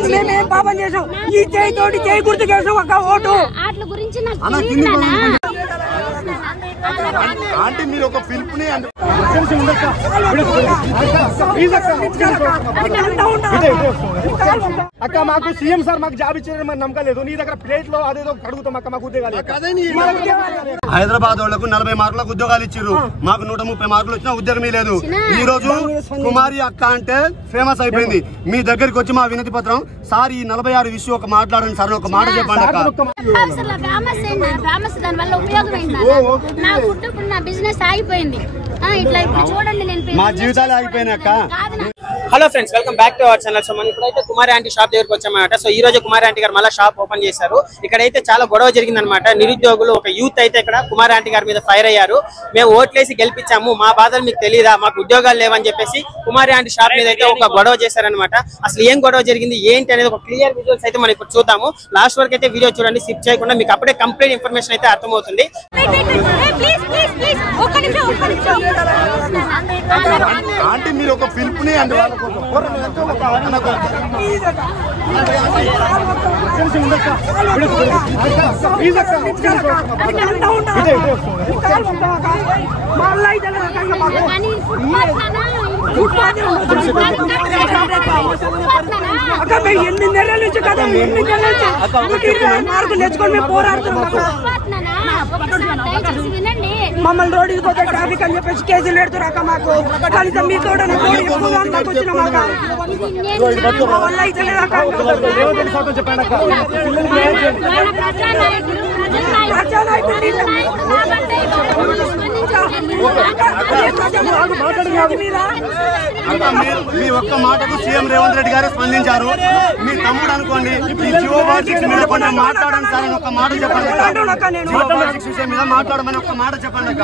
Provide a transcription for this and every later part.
కానీ మేమేం పాపం చేసాం? ఈ చేయి తోటి చేయి గుర్తు చేసాం ఒక ఓటు. అంటే మీరు ఒక పిలుపుని అక్క మాకు సీఎం సార్ మాకు జాబ్ ఇచ్చారని మరి నమ్మకం లేదు. నీ దగ్గర ప్లేట్ లో అదేదో అడుగుతాం అక్క మాకు ఉద్యోగాలు. హైదరాబాద్ వాళ్ళకు 40 మార్కులకు ఉద్యోగాలు ఇచ్చారు, మాకు 130 మార్కులు వచ్చినా ఉద్యోగమే లేదు. ఈ రోజు కుమారి అక్క అంటే ఫేమస్ అయిపోయింది. మీ దగ్గరికి వచ్చి మా వినతి పత్రం సార్ ఈ 46 విషయం ఒక మాట్లాడండి సార్, ఒక మాట చెప్పండి అక్క. మా జీవితాలు ఆగిపోయినాయి అక్క. Hello friends, welcome back to our channel. So మనం ఇప్పుడైతే కుమారి ఆంటీ షాప్ దగ్గరకు వచ్చామన్నమాట. సో ఈ రోజు కుమారి ఆంటీ గారు మళ్ళీ షాప్ ఓపెన్ చేశారు. ఇక్కడైతే చాలా గొడవ జరిగిందనమాట. నిరుద్యోగులు ఒక యూత్ అయితే ఇక్కడ కుమారి ఆంటీ గారి మీద ఫైర్ అయ్యారు. మేము ఓట్లేసి గెలిపించాము, మా బాధలు మీకు తెలియదా, మాకు ఉద్యోగాలు లేవని చెప్పేసి కుమారి ఆంటీ షాప్ మీద అయితే ఒక గొడవ చేశారనమాట. అసలు ఏం గొడవ జరిగింది ఏంటి అనేది ఒక క్లియర్ విజువల్స్ అయితే మనం ఇప్పుడు చూద్దాము. లాస్ట్ వరకు అయితే వీడియో చూడండి, స్కిప్ చేయకుండా, మీకు అప్పుడే కంప్లీట్ ఇన్ఫర్మేషన్ అయితే అర్థమవుతుంది. అంటే మీరు ఒక పిలుపుని అంటే ఎన్ని నెలల నుంచి కదా, ఎన్ని నెలల నుంచి మార్కులు తెచ్చుకొని మేము పోరాడుతున్నాం. మమ్మల్ని రోడ్డుకి పోతే ట్రాఫిక్ అని చెప్పేసి కేసులు పెడుతురాక మాకు కనీసం మీకు కూడా వచ్చిన వల్ల అయితే మీ ఒక్క మాటకు సీఎం రేవంత్ రెడ్డి గారు స్పందించారు. మీ తమ్ముడు అనుకోండి, ఈ జియోబాటిక్స్ మీద కొంచెం మాట్లాడండి సార్ అని ఒక మాట చెప్పండి. జియోబాటిక్స్ విషయం మీద మాట్లాడమని ఒక మాట చెప్పండి అక్క.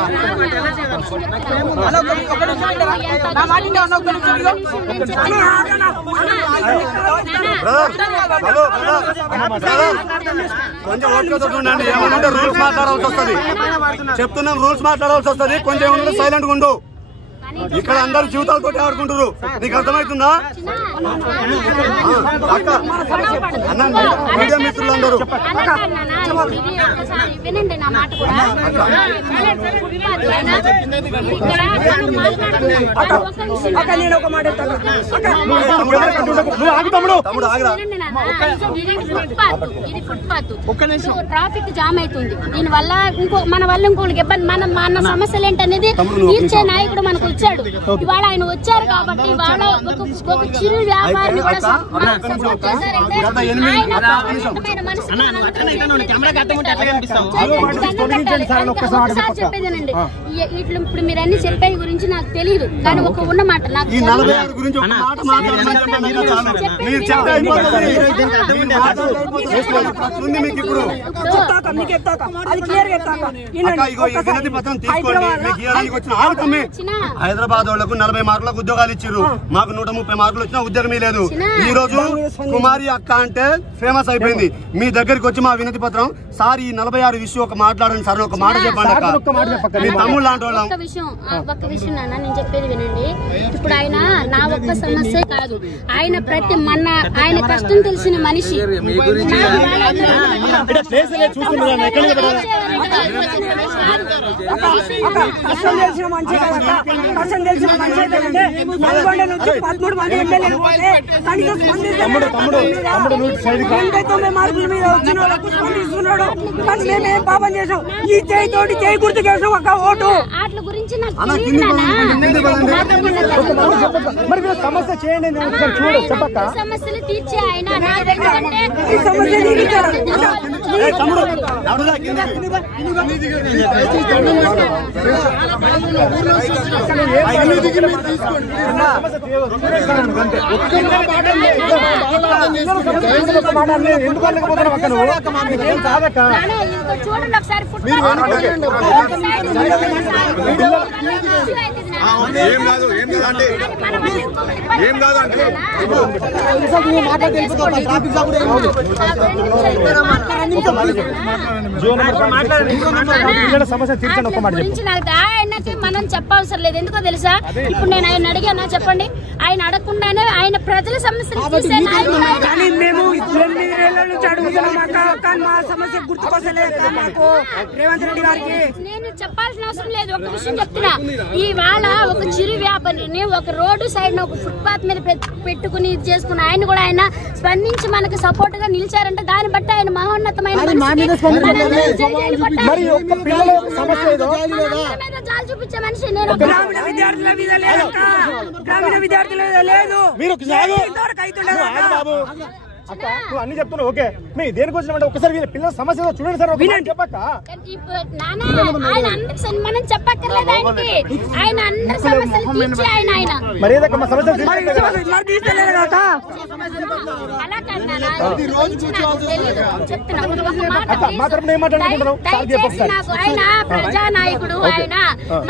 కొంచెం ఓపికతో చూడండి, ఏమన్నా రూల్స్ మాట్లాడాల్సి వస్తుంది. చెప్తున్నాం, రూల్స్ మాట్లాడాల్సి వస్తుంది. కొంచెం ఏమన్నా సైలెంట్ గా ఉండు. ఇక్కడ అందరు జీవితాలతో ఆడుకుంటారు, నీకు అర్థమవుతుందా అక్క? అన్న మీడియా మిత్రులందరూ ట్రాఫిక్ జామ్ అవుతుంది. దీని వల్ల మన వల్ల ఇంకోటి ఇబ్బంది. మన సమస్యలు ఏంటనేది తీర్చే నాయకుడు మనకు వచ్చాడు. ఇవాళ ఆయన వచ్చారు కాబట్టి ఇవాళ ఒక చిరు వ్యాపారిని కూడా చెప్పేదేనండి. ఇప్పుడు మీరు అన్ని చెప్పే గురించి నాకు తెలియదు, కానీ ఒక ఉన్న మాట నాకు హైదరాబాద్ వాళ్ళకు 40 మార్కులకు ఉద్యోగాలు ఇచ్చారు, మాకు 130 మార్కులు వచ్చినా ఉద్యోగమే లేదు. ఈ రోజు కుమారి అక్క అంటే ఫేమస్ అయిపోయింది. మీ దగ్గరికి వచ్చి మా వినతి పత్రం సార్ ఈ 46 విషయం ఒక మాట్లాడండి సార్, ఒక మాట చెప్పండి అక్క. మీ తమ్ముడు లాంటి వాళ్ళం. ఒక్క విషయం నాన్న, నేను చెప్పేది వినండి. ఇప్పుడు ఆయన నా ఒక్క సమస్య కాదు, ఆయన ప్రతి ఆయన కష్టం తెలిసిన మనిషి. కష్టం తెలిసిన మంచి కష్టం తెలిసిన మంచి అయితే 13 మంది ఎమ్మెల్యేలు పోతే కనీసం 90 మార్కుల మీద వచ్చిన వాళ్ళకు స్పందిస్తున్నాడు. కానీ మేమేం పాపం చేసాం? ఈ చేయి తోటి చేయి గుర్తు చేసాం ఒక ఓటు. సమస్య చేయండి, చూడు చెప్పక్క. సమస్యలు తీర్చే ఆయన ఈ సమస్య తీర్చారు. ఎందుకు అనకపోతున్నావు అక్క నువ్వు? ఏం కాదక్క. చూడండి ఒకసారి ఆయనకి మనం చెప్పవసరం లేదు. ఎందుకో తెలుసా, ఇప్పుడు నేను ఆయన అడిగానా చెప్పండి, ఆయన అడగకుండానే ఆయన ప్రజల సమస్యలు తీసే నేను చెప్పాల్సిన అవసరం లేదు. ఒక విషయం చెప్తున్నా, ఇవాళ ఒక చిరు వ్యాపారిని ఒక రోడ్డు సైడ్ ఒక ఫుట్పాత్ మీద పెట్టుకుని ఇది చేసుకుని ఆయన కూడా ఆయన స్పందించి మనకు సపోర్ట్ గా నిలిచారంటే దాన్ని బట్టి ఆయన మహోన్నతమైన జాలి చూపించే మనిషి. నేను అక్క నువ్వు అన్ని చెప్తున్నావు ఓకే, మీ దేనికి వచ్చినామంటే ఒకసారి పిల్లల సమస్య చూడండి సార్ చెప్పక్క. మనం చెప్పక్కర్లేదు ఆయనకి, ఆయన అందరి సమస్యలు తీర్చి ఆయన మరి ఏదక్క మా సమస్య ఆయన ప్రజానాయకుడు, ఆయన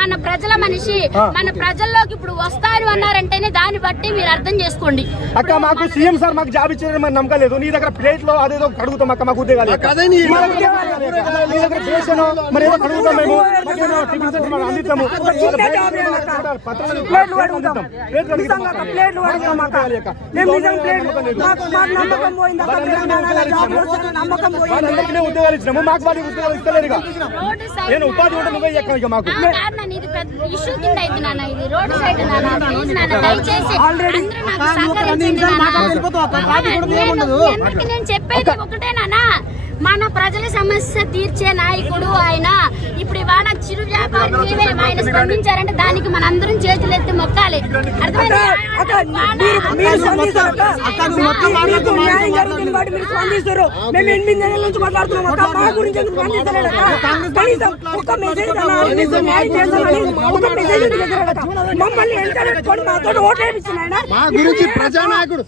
మన ప్రజల మనిషి, మన ప్రజల్లోకి ఇప్పుడు వస్తారు అన్నారంటేనే దాన్ని బట్టి మీరు అర్థం చేసుకోండి. అక్క మాకు సీఎం సార్ మాకు జాబ్ ఇచ్చారని మరి నమ్మకం లేదు. నీ దగ్గర ప్లేట్ లో అదేదో కడుగుతాం అక్క, మాకు ఉద్యోగాలు నీ దగ్గర ప్లేషన్ మరి ఏదో కడుగుతాం మేము, అందిస్తాము. ఉద్యోగాలు ఇచ్చినాము, మాకు వాళ్ళకి ఉద్యోగాలు ఇస్తలేదు. నేను ఉపాధి ఉంటే నువ్వే ఇక మాకు నేను చెప్పేది ఒకటేనా, మన ప్రజల సమస్య తీర్చే నాయకుడు ఆయన. ఇప్పుడు ఇవాళ చిరు వ్యాపారి ఆయన స్పందించారంటే దానికి మనందరం చేతులెత్తి మొక్కాలి. మేము 8 నెలల నుంచి మాట్లాడుతున్నాం అక్క, మా గురించి ఎందుకు స్పందిస్తలేడు? మమ్మల్ని ఎంతకొని మాతో ఓట్లు వేయించిన మా గురించి ప్రజానాయకుడు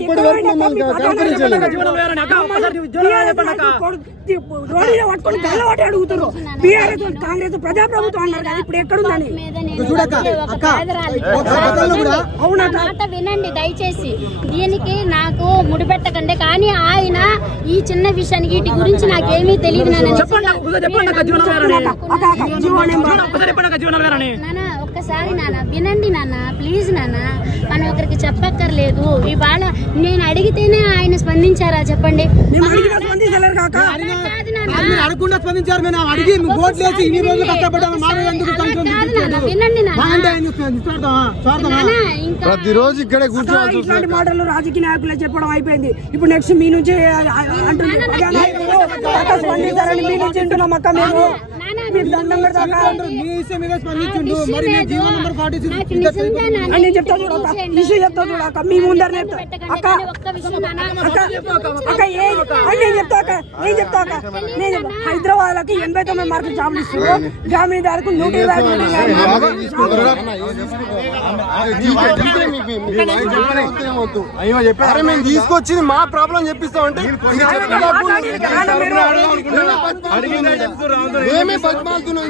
ఇప్పటి వరకు మమ్మల్ని పట్టుకొని గల్లవాటి అడుగుతారు. బీఆర్ఎస్ కాంగ్రెస్ ప్రజాప్రభుత్వం అన్నారు కదా, ఇప్పుడు ఎక్కడుందని మాట వినండి దయచేసి. దీనికి నాకు ముడిపెట్టకండి, కానీ ఆయన ఈ చిన్న విషయానికి వీటి గురించి నాకేమీ తెలియదు. ఒక్కసారి నాన్న వినండి నాన్న, ప్లీజ్ నాన్న, మనం ఒకరికి చెప్పక్కర్లేదు. ఇవాళ నేను అడిగితేనే ఆయన స్పందించారా చెప్పండి? ప్రతిరోజు ఇక్కడే కూర్చోవాలి. ఇట్లాంటి మాటలు రాజకీయ నాయకులే చెప్పడం అయిపోయింది. ఇప్పుడు నెక్స్ట్ మీ నుంచి స్పందించారని మీ నుంచి వింటున్నాం అక్క. మేము నేను చెప్తా చూడక, ఇష్యూ చెప్తా చూడక, మీ ముందర చెప్తా అక్క నేను హైదరాబాద్ లకి 89 మార్కులు జాబులు ఇస్తున్నారు, జామీదారుకు 120. మేము తీసుకొచ్చింది మా ప్రాబ్లం చెప్పిస్తామంటే మేమే బతిమాలుతున్నాం.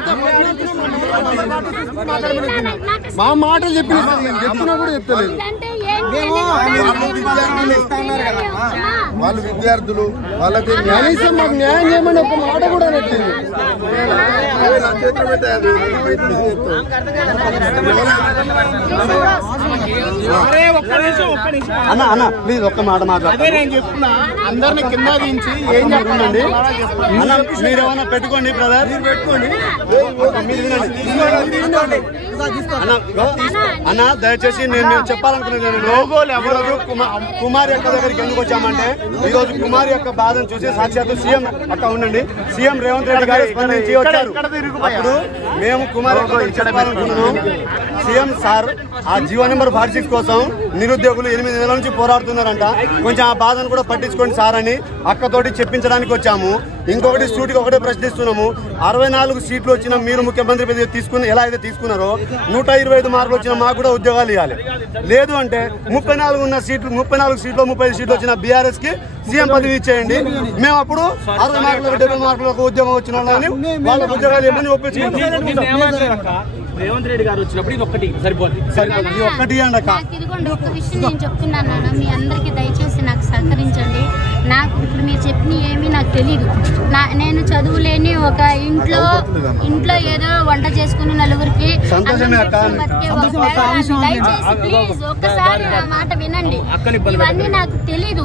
మా మాటలు చెప్తున్నా కూడా చెప్తలేదు. వాళ్ళు విద్యార్థులు, వాళ్ళకి కనీసం మాకు న్యాయం చేయమని ఒక మాట కూడా నెట్టింది. అన్న ప్లీజ్ ఒక్క మాట మాట్లాడారు. అందరిని కింద దించి ఏం చెప్తుందండి అన్న, మీరేమన్నా పెట్టుకోండి బ్రదర్, మీరు పెట్టుకోండి. అన్న దయచేసి నేను చెప్పాలనుకున్నాను, కుమారి అక్క దగ్గరికి ఎందుకు వచ్చామంటే, ఈ రోజు కుమారి యొక్క బాధను చూసి సాక్షాత్తు సీఎం అక్క ఉండండి, సీఎం రేవంత్ రెడ్డి గారు స్పందించి వచ్చారు. అప్పుడు మేము కుమారి అక్క చెప్పాలనుకున్నాను, సీఎం సార్ ఆ జీవో నెంబర్ 46 కోసం నిరుద్యోగులు 8 నెలల నుంచి పోరాడుతున్నారంట, కొంచెం ఆ బాధను కూడా పట్టించుకోండి సార్ అని అక్కతోటి చెప్పించడానికి వచ్చాము. ఇంకొకటి సూటిగా ఒకటే ప్రశ్నిస్తున్నాము, 64 సీట్లు వచ్చిన మీరు ముఖ్యమంత్రి తీసుకుని ఎలా అయితే తీసుకున్నారో 125 మార్కులు వచ్చిన మాకు కూడా ఉద్యోగాలు ఇవ్వాలి. లేదు అంటే 34 సీట్లు 35 సీట్లు వచ్చిన బీఆర్ఎస్ కి సీఎం పదవి ఇచ్చేయండి. మేము అప్పుడు 60 మార్కులకు 70 మార్కులకు ఉద్యోగం వచ్చిన వాళ్ళని వాళ్ళకు ఉద్యోగాలు ఇవ్వమని ఒప్పించుకుంటాం. రేవంత్ రెడ్డి గారు వచ్చినప్పుడు ఇది ఒక్కటి సరిపోద్ది. ఒక్కటి ఇదిగోండి ఒక్క విషయం నేను చెప్తున్నాను, మీ అందరికి దయచేసి నాకు సహకరించండి. నాకు ఇప్పుడు మీరు చెప్పిన ఏమీ నాకు తెలీదు. నేను చదువులేని ఒక ఇంట్లో ఏదో వంట చేసుకుని నలుగురికి దయచేసి ప్లీజ్ ఒక్కసారి నా మాట వినండి. ఇవన్నీ నాకు తెలీదు.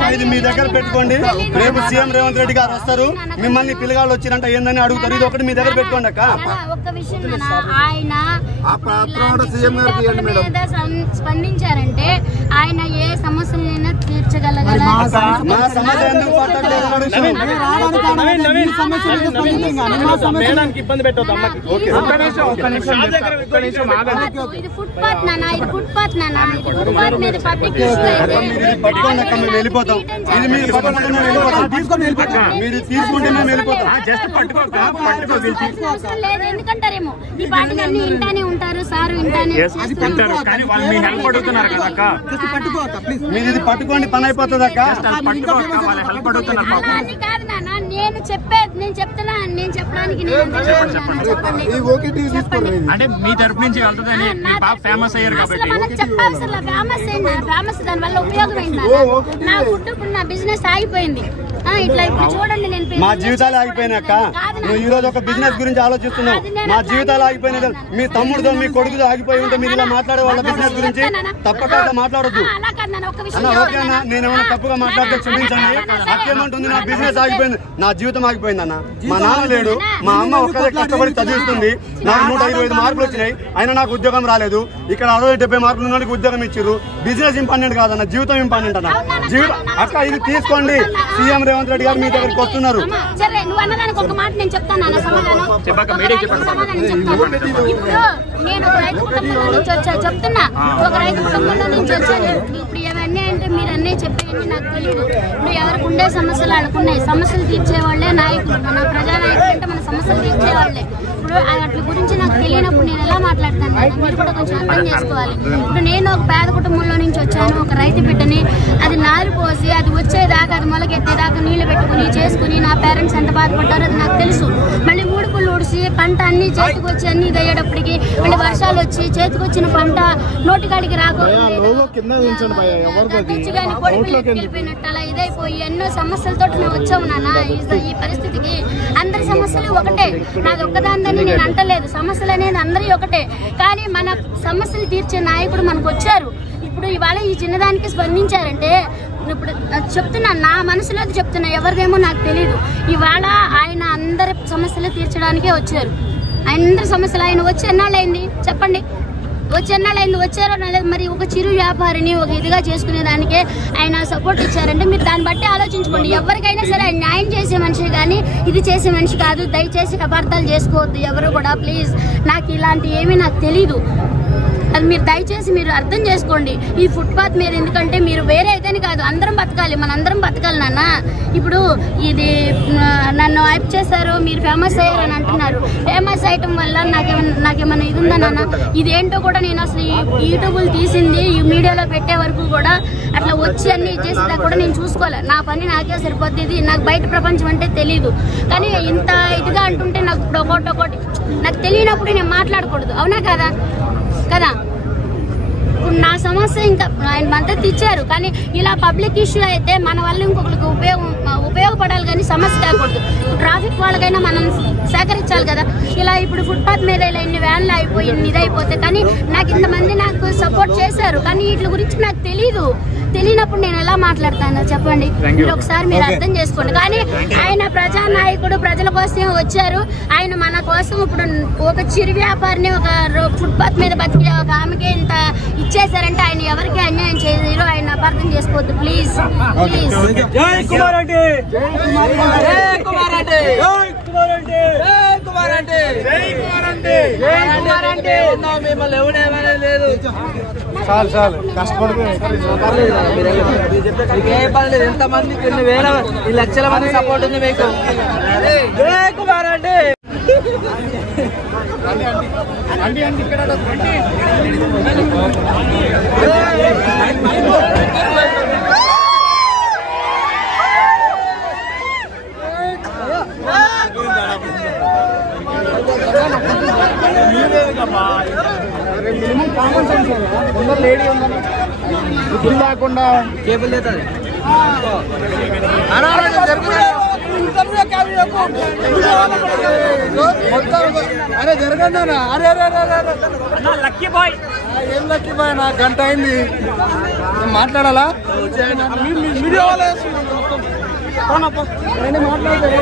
కానీ మీ దగ్గర పెట్టుకోండి. రేపు సీఎం రేవంత్ రెడ్డి గారు వస్తారు, మిమ్మల్ని పిల్లగాళ్ళు వచ్చిరంట ఏందని అడుగుతారు. ఇది ఒకటి మీ దగ్గర పెట్టుకోండి అక్క. ఒక్క విషయం ఆయన స్పందించారంటే ఆయన ఏ సమస్యలైనా తీర్చగలగల. ఇది ఫుట్పాత్ నానా, ఇది ఫుట్పాత్ నానా, ఇది ఫుట్పాత్ మీద పబ్లిక్ ఇష్యూ అయితే వెళ్ళిపోతాం. ఇది మీరు తీసుకుంటే మేము వెళ్ళిపోతాం. అవసరం లేదు, ఎందుకంటారేమో ఈ పాటలన్నీ ఇంటానే ఉంటారు, సారు ఇంటానే మీరు ఇది పట్టుకోండి, పని అయిపోతుంది అక్క. కాదు నాన్న, నేను చెప్పడానికి అంటే మీ తరపు నుంచి ఫేమస్ అయ్యారు కాబట్టి ఫేమస్ దాని వల్ల ఉపయోగం ఏంటి? నా ఫుడ్ ఇప్పుడు నా బిజినెస్ ఆగిపోయింది. ఇట్లా ఇప్పుడు చూడండి, నేను మా జీవితాలు ఆగిపోయినాయి అక్క. నువ్వు ఈ రోజు ఒక బిజినెస్ గురించి ఆలోచిస్తున్నావు, మా జీవితాలు ఆగిపోయినాయి. మీ తమ్ముడితో మీ కొడుకుతో ఆగిపోయి ఉంటే మీరు ఇలా మాట్లాడే వాళ్ళ బిజినెస్ గురించి తప్పక మాట్లాడద్దు అన్న. ఓకేనా, నేనేమైనా తప్పుగా మాట్లాడితే క్షమించండి. అక్కేమంటుంది, నా బిజినెస్ ఆగిపోయింది, నా జీవితం ఆగిపోయింది అన్న. మా నాన్న లేడు, మా అమ్మ ఒక్కరే కష్టపడి చదివిస్తుంది. నాకు 125 మార్కులు వచ్చినాయి, అయినా నాకు ఉద్యోగం రాలేదు. ఇక్కడ 60-70 మార్కులు ఉన్నోడికి ఉద్యోగం ఇచ్చారు. బిజినెస్ ఇంపార్టెంట్ కాదన్న, జీవితం ఇంపార్టెంట్ అన్న. అక్క ఇది తీసుకోండి, సీఎం రేవంత్ రెడ్డి గారు మీ దగ్గరికి వస్తున్నారు. ఇప్పుడు నేను ఒక రైతు కుటుంబంలో నుంచి వచ్చా చెప్తున్నా, ఒక రైతు కుటుంబంలో నుంచి వచ్చాను. ఇప్పుడు ఇవన్నీ అంటే మీరు అన్నీ చెప్పేయండి, నాకు తెలియదు. ఇప్పుడు ఎవరికి ఉండే సమస్యలు అనుకున్నాయి, సమస్యలు తీర్చేవాళ్లే నాయకులు. మన ప్రజానాయకులు అంటే మన సమస్యలు తీర్చేవాళ్లే. ఇప్పుడు వాటి గురించి నాకు తెలియనప్పుడు నేను ఎలా మాట్లాడతాను? మీరు కూడా కొంచెం అర్థం చేసుకోవాలి. ఇప్పుడు నేను ఒక పేద కుటుంబంలో నుంచి వచ్చాను, ఒక రైతు బిడ్డని. అది నారు పోసి అది వచ్చేదాకా, అది మొలకెత్తేదాకా నీళ్లు పెట్టుకుని చేసుకుని నా పేరెంట్స్ ఎంత బాధపడ్డారో అది నాకు తెలుసు. మళ్ళీ ఊడుపులు ఊడిసి పంట అన్ని చేతికి వచ్చి అన్ని ఇది అయ్యేటప్పటికి మళ్ళీ వర్షాలు వచ్చి చేతికి వచ్చిన పంట నోటికాడికి రాకపోయినట్టు అలా ఇదైపోయి ఎన్నో సమస్యలతో మేము వచ్చాము నాన్న. ఈ పరిస్థితికి అందరి సమస్యలు ఒకటే, నాది ఒక్కదాన్ని నేను అంటలేదు. సమస్యలు అనేది అందరి ఒకటే, కానీ మన సమస్యలు తీర్చే నాయకుడు మనకు వచ్చారు. ఇప్పుడు ఇవాళ ఈ చిన్నదానికి స్పందించారంటే ఇప్పుడు చెప్తున్నా, నా మనసులో చెప్తున్నా, ఎవరిదేమో నాకు తెలీదు. ఇవాళ ఆయన అందరి సమస్యలు తీర్చడానికే వచ్చారు. అందరి సమస్యలు ఆయన వచ్చి ఎన్నాళ్ళైంది చెప్పండి? వచ్చి ఎన్నాళ్ళైంది? వచ్చారో లేదు. మరి ఒక చిరు వ్యాపారిని ఒక ఇదిగా చేసుకునే దానికే ఆయన సపోర్ట్ ఇచ్చారంటే మీరు దాన్ని బట్టి ఆలోచించుకోండి. ఎవరికైనా సరే ఆయన న్యాయం చేసే మనిషి కానీ ఇది చేసే మనిషి కాదు. దయచేసి అపార్థాలు చేసుకోవద్దు ఎవరు కూడా, ప్లీజ్. నాకు ఇలాంటి ఏమీ నాకు తెలీదు. అది మీరు దయచేసి మీరు అర్థం చేసుకోండి. ఈ ఫుట్పాత్ మీద ఎందుకంటే మీరు వేరే అయితేనే కాదు, అందరం బతకాలి, మనందరం బతకాలి నాన్న. ఇప్పుడు ఇది నన్ను హైప్ చేశారు, మీరు ఫేమస్ అయ్యారని అంటున్నారు. ఫేమస్ అయ్యటం వల్ల నాకేమన్నా ఇది ఉందా నాన్న? ఇదేంటో కూడా నేను అసలు యూట్యూబ్లు తీసింది ఈ మీడియాలో పెట్టే వరకు కూడా అట్లా వచ్చి అన్ని ఇచ్చేసేదా కూడా నేను చూసుకోలే. నా పని నాకే సరిపోతుంది. నాకు బయట ప్రపంచం అంటే తెలీదు. కానీ ఇంత ఇదిగా అంటుంటే నాకు ఇప్పుడు ఒకటి నాకు తెలియనప్పుడు నేను మాట్లాడకూడదు, అవునా కదా? కదా, ఇప్పుడు నా సమస్య ఇంకా ఆయన మద్దతు ఇచ్చారు, కానీ ఇలా పబ్లిక్ ఇష్యూ అయితే మన వల్ల ఇంకొకరికి ఉపయోగపడాలి కానీ సమస్య కాకూడదు. ట్రాఫిక్ వాళ్ళకైనా మనం సేకరించాలి కదా. ఇలా ఇప్పుడు ఫుట్పాత్ మీద ఇలా ఇన్ని వ్యాన్లు అయిపోయి ఇన్ని ఇదైపోతాయి, కానీ నాకు ఇంతమంది నాకు సపోర్ట్ చేశారు, కానీ వీటి గురించి నాకు తెలియనప్పుడు నేను ఎలా మాట్లాడతాను చెప్పండి? మీరు ఒకసారి మీరు అర్థం చేసుకోండి. కానీ ఆయన ప్రజానాయకుడు, ప్రజల కోసమే వచ్చారు. ఆయన మన కోసం ఇప్పుడు ఒక చిరు వ్యాపారిని ఒక ఫుట్పాత్ మీద బతికే ఒక ఆమెకి ఇంత ఇచ్చేసారంటే ఆయన ఎవరికి అన్యాయం చేయలేరు. ఆయన అపార్థం చేసుకోవద్దు ప్లీజ్. జై కుమార్ రెడ్డి. మిమ్మల్ని ఎవడేమనే లేదు. చాలు చాలు కష్టపడుతుంది ఏ పని లేదు. ఎంతమంది కొన్ని వేల లక్షల మంది సపోర్ట్ ఉంది మీకు. జై కుమార్ అంటే మినిమం కామన్ సెన్స్ కొందరు లేడీ ఉందని ఇప్పుడు లేకుండా కేబుల్ అవుతుంది. అరే జరగండి అన్న. అరే అరే లక్కీ బాయ్. ఏం లక్కీ బాయ్? నా గంట అయింది మాట్లాడాలా? వీడియో మాట్లాడతారు.